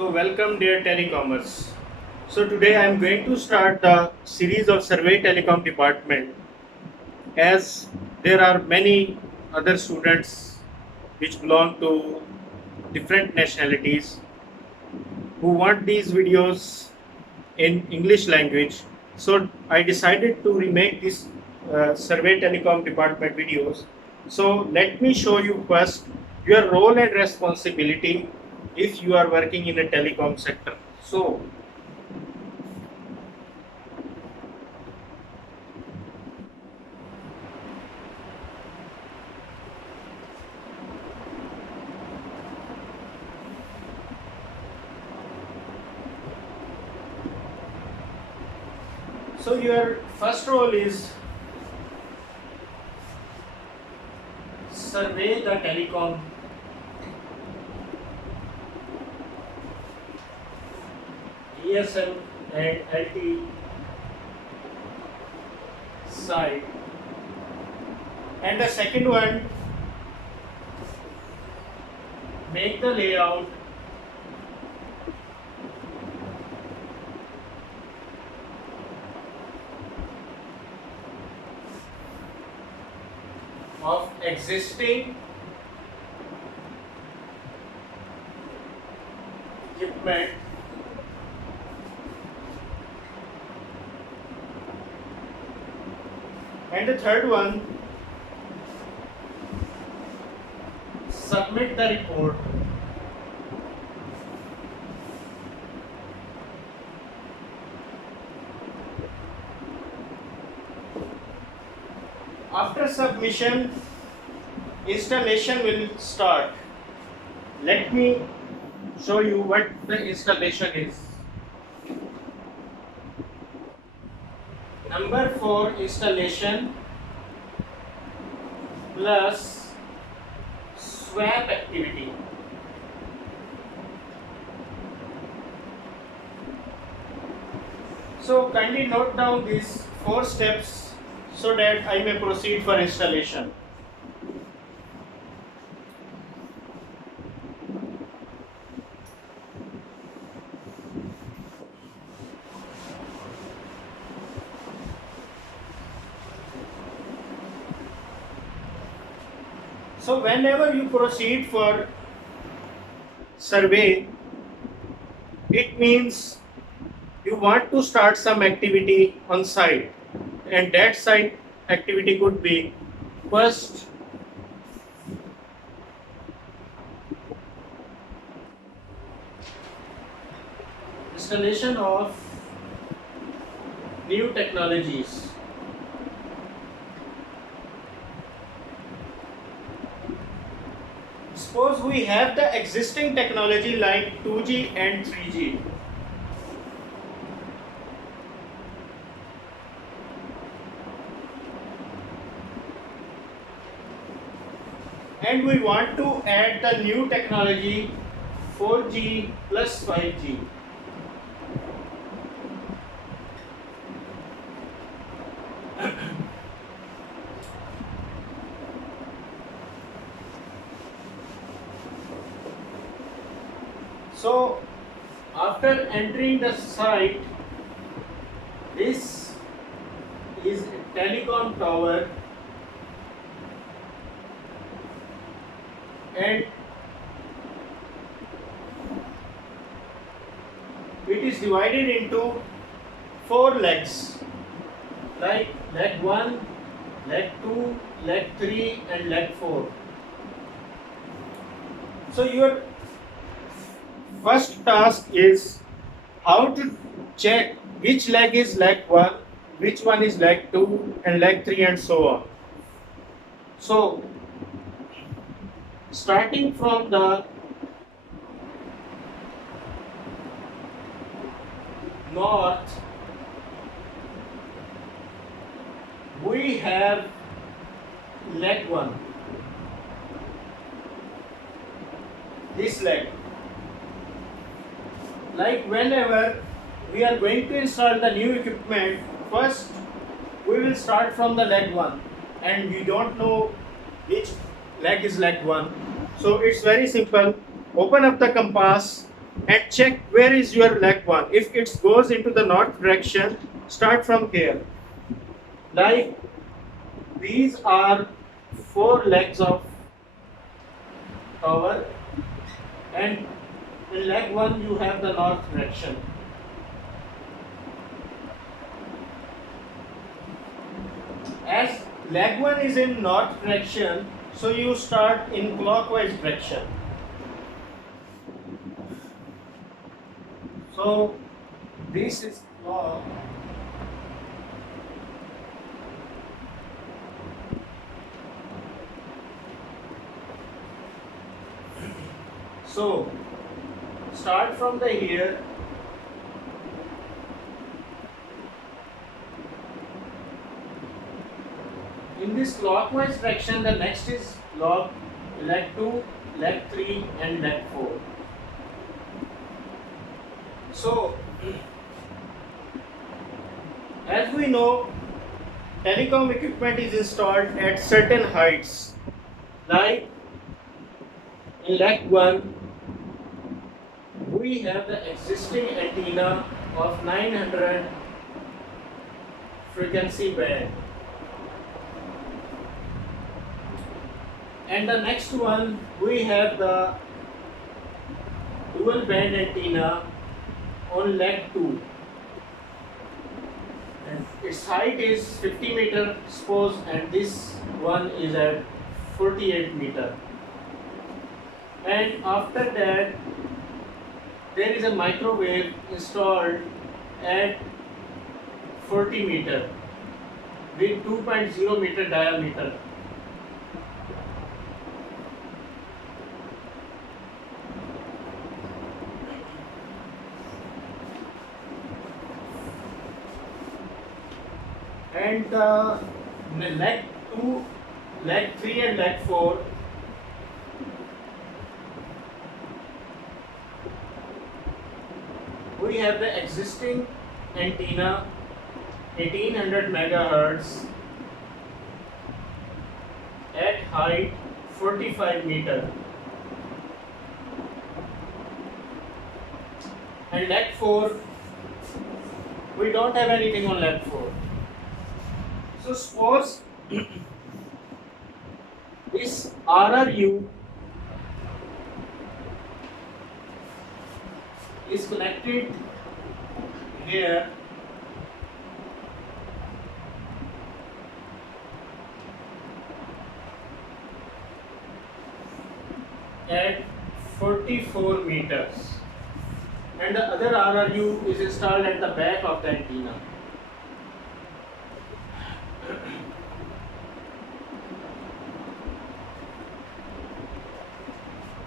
Welcome dear telecomers. Today I am going to start the series of survey telecom department, as there are many other students which belong to different nationalities who want these videos in English language. So I decided to remake this survey telecom department videos. So let me show you first your role and responsibility if you are working in a telecom sector. So your first role is survey the telecom ESL and LT side, and the second one, make the layout of existing equipment and the third one, submit the report after submission. Installation will start. Let me show you what the installation is. Number 4, installation plus swap activity. So kindly note down these 4 steps so that I may proceed for installation. So whenever you proceed for survey, it means you want to start some activity on site, and that site activity could be first installation of new technologies. Suppose we have the existing technology like 2G and 3G. And we want to add the new technology 4G plus 5G. So after entering the site, this is a telecom tower, and it is divided into 4 legs, like leg 1, leg 2, leg 3 and leg 4. So your first task is how to check which leg is leg 1, which one is leg 2 and leg 3 and so on. So starting from the north, we have leg 1, this leg. Like whenever we are going to install the new equipment, first we will start from the leg 1, and we don't know which leg is leg 1. So it's very simple. Open up the compass and check where is your leg 1. If it goes into the north direction, start from here. Like these are 4 legs of tower, and in leg 1 you have the north direction. As leg 1 is in north direction, so you start in clockwise direction. So this is clock. So start from the here. In this clockwise direction, the next is leg 2, leg 3 and leg 4. So as we know, telecom equipment is installed at certain heights. Like in leg 1, we have the existing antenna of 900 frequency band. And the next one, we have the dual band antenna on leg 2. And its height is 50 meter, suppose, and this one is at 48 meter. And after that, there is a microwave installed at 40 meter with 2.0 meter diameter. And leg 2, leg 3 and leg 4, we have the existing antenna 1800 megahertz at height 45 meter. And leg 4, we don't have anything on leg 4. So suppose this RRU is connected here at 44 meters, and the other RRU is installed at the back of the antenna.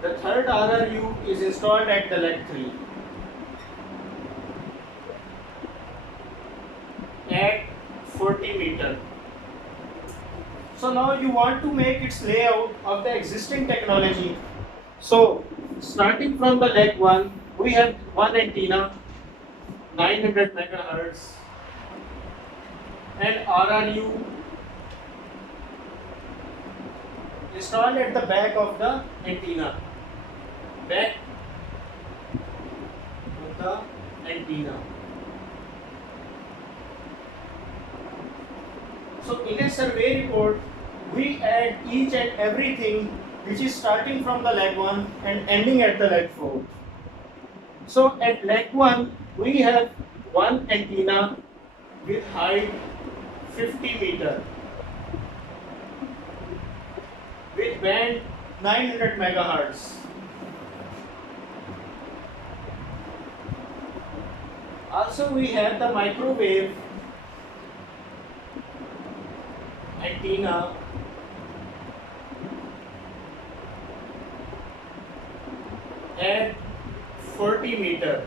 The third RRU is installed at the leg 3 at 40 meter. So now you want to make its layout of the existing technology. So starting from the leg 1, we have one antenna 900 megahertz and RRU installed at the back of the antenna. Back of the antenna. So in a survey report, we add each and everything which is starting from the leg 1 and ending at the leg 4. So at leg 1, we have one antenna with height 50 meter with band 900 megahertz. Also we have the microwave antenna at 40 meter.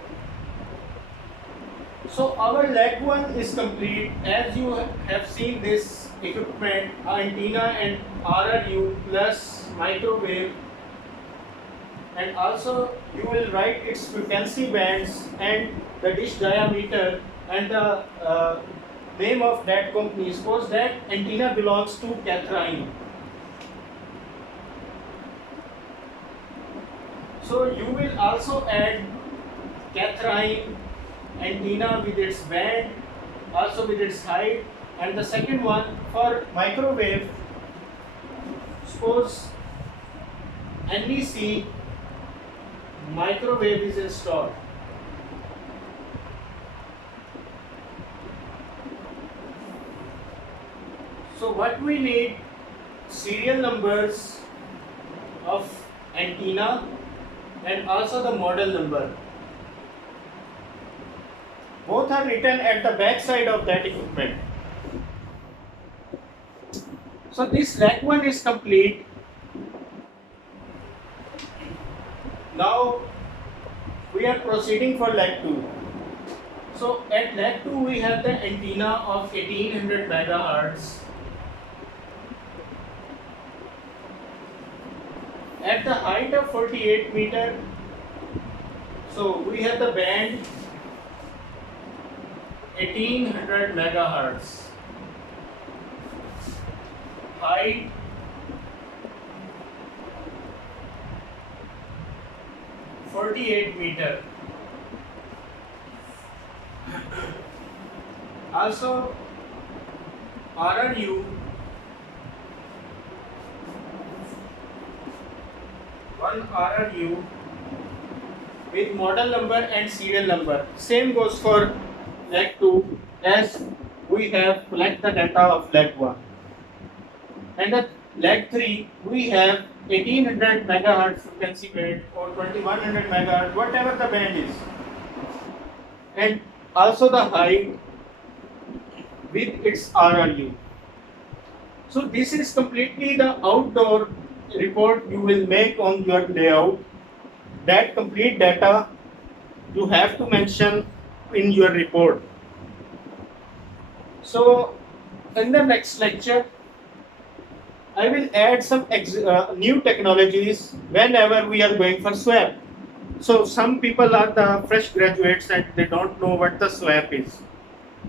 So our leg 1 is complete. As you have seen this equipment, antenna and RRU plus microwave, and also you will write its frequency bands and the dish diameter and the name of that company. Suppose that antenna belongs to Catherine. So you will also add Catherine antenna with its band, also with its height, and the second one for microwave. Suppose NBC microwave is installed. So what we need, serial numbers of antenna and also the model number. Both are written at the back side of that equipment. So this leg 1 is complete. Now we are proceeding for leg 2. So at leg 2 we have the antenna of 1800 megahertz. At the height of 48 meter, so we have the band 1800 megahertz. Height 48 meter. Also RRU 1 RRU with model number and serial number. Same goes for leg 2 as we have collect the data of leg 1. And at leg 3 we have 1800 megahertz frequency band or 2100 megahertz, whatever the band is, and also the height with its RRU. So this is completely the outdoor report you will make on your layout. That complete data you have to mention in your report. So in the next lecture I will add some new technologies whenever we are going for SWAP. So some people are the fresh graduates and they don't know what the SWAP is.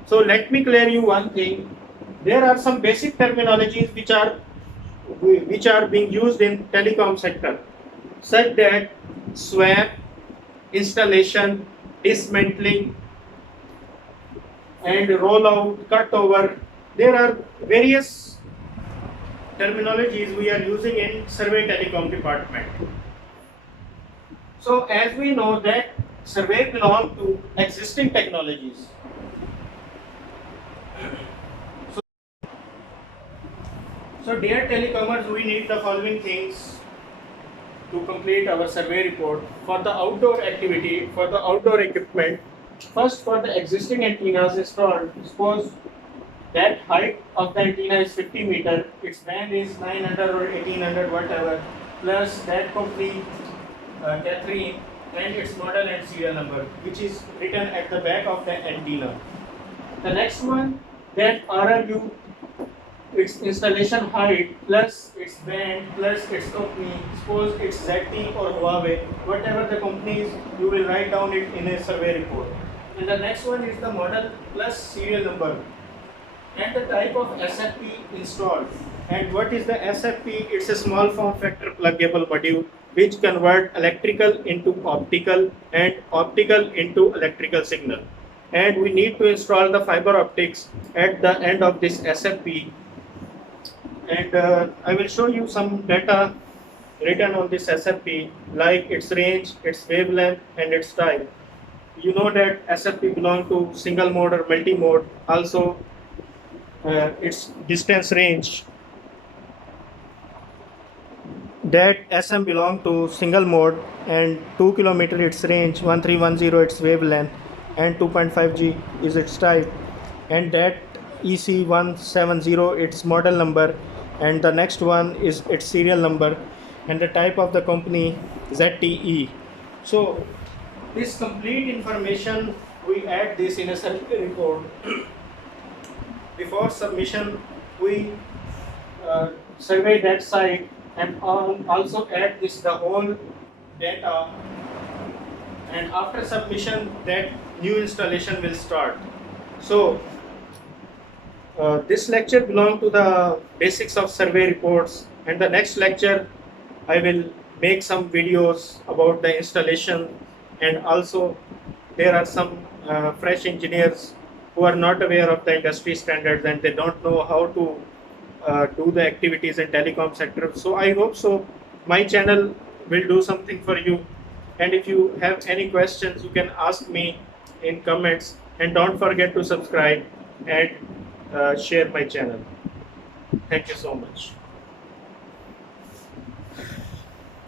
So let me clear you one thing. There are some basic terminologies which are being used in telecom sector, such that swap, installation, dismantling, and rollout, cutover. There are various terminologies we are using in survey telecom department. So as we know that survey belong to existing technologies. So dear telecomers, we need the following things to complete our survey report. For the outdoor activity, for the outdoor equipment, first for the existing antennas installed, suppose that height of the antenna is 50 meter, its band is 900 or 1800 whatever, plus that complete Catherine and its model and serial number, which is written at the back of the antenna. The next one, that RRU, its installation height plus its band plus its company, suppose it's ZTE or Huawei, whatever the companies, you will write down it in a survey report. And the next one is the model plus serial number and the type of SFP installed. And what is the SFP? It's a small form factor pluggable module which convert electrical into optical and optical into electrical signal. And we need to install the fiber optics at the end of this SFP. And I will show you some data written on this SFP, like its range, its wavelength, and its type. You know that SFP belong to single mode or multi mode. Also, its distance range. That SM belong to single mode and 2 km its range, 1310 its wavelength, and 2.5 G is its type. And that EC170 its model number, and the next one is its serial number, and the type of the company ZTE. So this complete information we add this in a survey report. Before submission we survey that site and also add this the whole data, and after submission that new installation will start. So this lecture belongs to the basics of survey reports, and the next lecture I will make some videos about the installation and also there are some fresh engineers who are not aware of the industry standards and they don't know how to do the activities in telecom sector. So I hope so my channel will do something for you, and if you have any questions you can ask me in comments, and don't forget to subscribe and share my channel. Thank you so much.